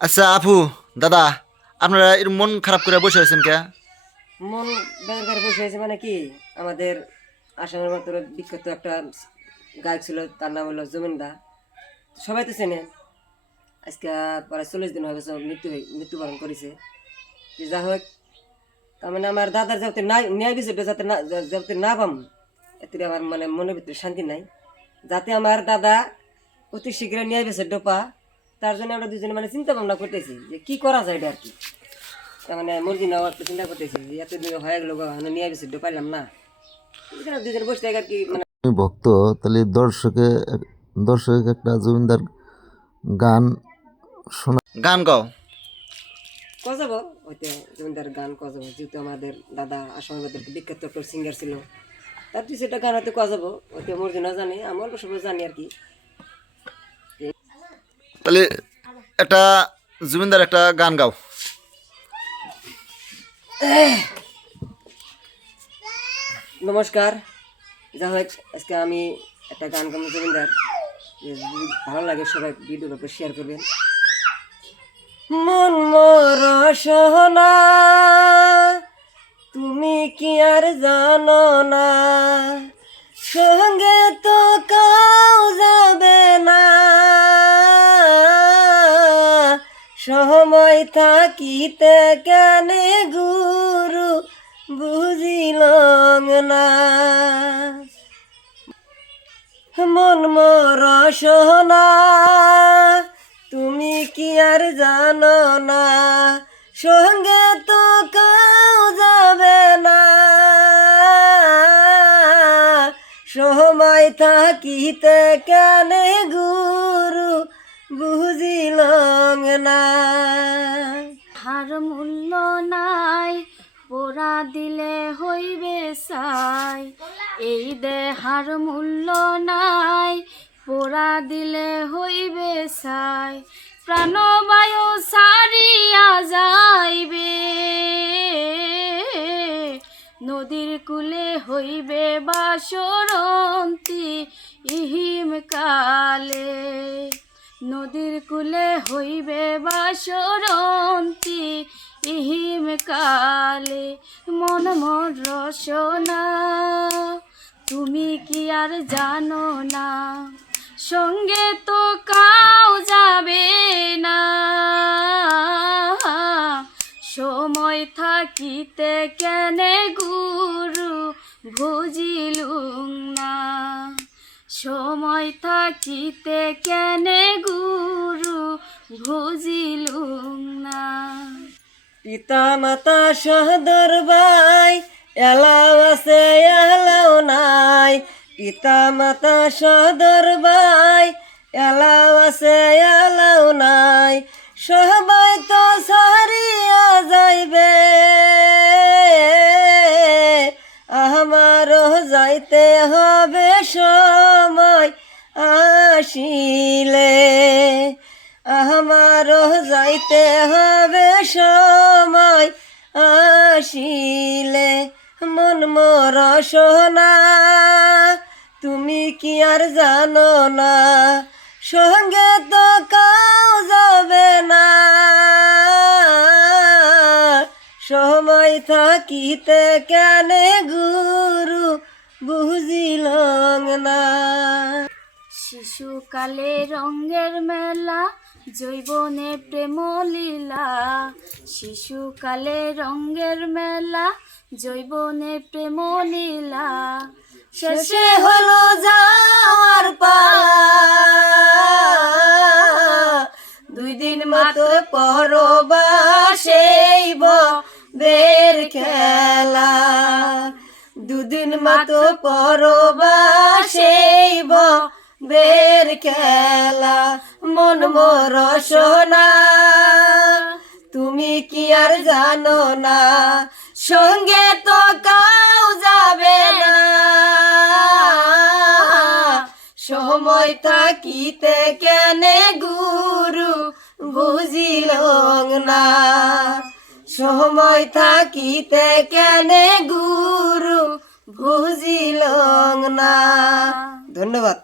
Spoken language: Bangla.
আচ্ছা আপু, দাদা, আপনারা এরকম মন খারাপ করে বসে আছেন কে? মন বেদনার বসে হয়েছে মানে কি, আমাদের আসামের মাত্র বিখ্যাত একটা গায়ক ছিল, তার নাম হলো জমিনদা। সবাই তো চেনে। আজকে প্রায় 40 দিন হয়ে গেছে মৃত্যুবরণ করেছে। যা হোক, তার মানে আমার দাদার যাতে না ন্যায় বিচারটা যাতে না পাম, এতে আমার মানে মনের ভিতরে শান্তি নাই। যাতে আমার দাদা অতি শীঘ্র ন্যায় বিচারটা পা, তার জন্য আমরা দুজনে মানে চিন্তা ভাবনা করতেছি যে কি করা যায় এটা আর কি। তার মানে মুরগি নেওয়া একটা চিন্তা করতেছি যে এতদিন হয়ে গেল ন্যায় বিচারটা পাইলাম না, দুজনে বসে থাকে আর কি। মানে তুমি ভক্ত, তাহলে দর্শক একটা জমিনদার গান শোনা। গান গাও। কজাব হইতে জমিদার গান কজাব, যেহেতু আমাদের দাদা আসামের বিখ্যাত একটা সিঙ্গার ছিল, তার তুই সেটা গান হয়তো কজাব হইতে মর্জিনা জানি, আমি অল্প সবাই জানি আর কি। তাহলে একটা জমিনদার একটা গান গাও। নমস্কার। যা হোক, আজকে আমি একটা গান গাবো জমিদার, যদি ভালো লাগে সবাই ভিডিওটা শেয়ার করবেন। মন মোর সোনা, তুমি কি আর জানো না, সঙ্গে তো কাউ যাবে না, সময় থাকিতে কেনে গুরু বুঝিল না। মন মোর সোনা, তুমি কি আর জানো না, সঙ্গে তো কাউ যাবে না, সময় থাকিতে কেনে গুরু বুঝিল না। হার মূল্য নাই, পোড়া দিলে হইবে সাই। এই দেহার মূল্য নাই, পোড়া দিলে হইবে সাই। প্রাণবায়ু সারিয়া যাইবে, নদীর কূলে হইবে বাসরন্তি ইহিম কালে। নদীর কূলে হইবে বাসরন্তি ইহিম কালে। মন মোর রসনা, তুমি কি আর জানো না, সঙ্গে তো কাউ যাবে না, সময় থাকিতে কেনে গুরু বুঝিলুম না, সময় থাকিতে কেনে গুরু বুঝিলুম না। পিতা মাতা সহদর ভাই, এলাও আছে এলাও নাই। পিতা মাতা সহদর ভাই, এলাও আছে এলাও নাই। সবাই তো সারিয়া যাইবে, আমারও যাইতে হবে সময় আসিলে, আমারও যাইতে হবে সময় আসিলে। মন মোর সোনা, তুমি কি আর জানো না, সঙ্গে তো কাউ যাবে না, সময় থাকিতে কেনে গুরু বুঝিল না। শিশুকালে রঙ্গের মেলা, যৌবনে প্রেম লীলা। শিশুকালে রঙ্গের মেলা, যৌবনে প্রেম লীলা। শেষে হলো যাওয়ার পালা, 2 দিন মাত্র পরবাসেই বের খেলা। 2 দিন মাত্র পরবাসেই বের খেলা। মন মোর সোনা, তুমি কি আর জানো না, সঙ্গে তো কাউ যাবে না, সময় থাকিতে কেনে গুরু বুঝিল না, সময় থাকিতে কেনে গুরু বুঝিল না। ধন্যবাদ।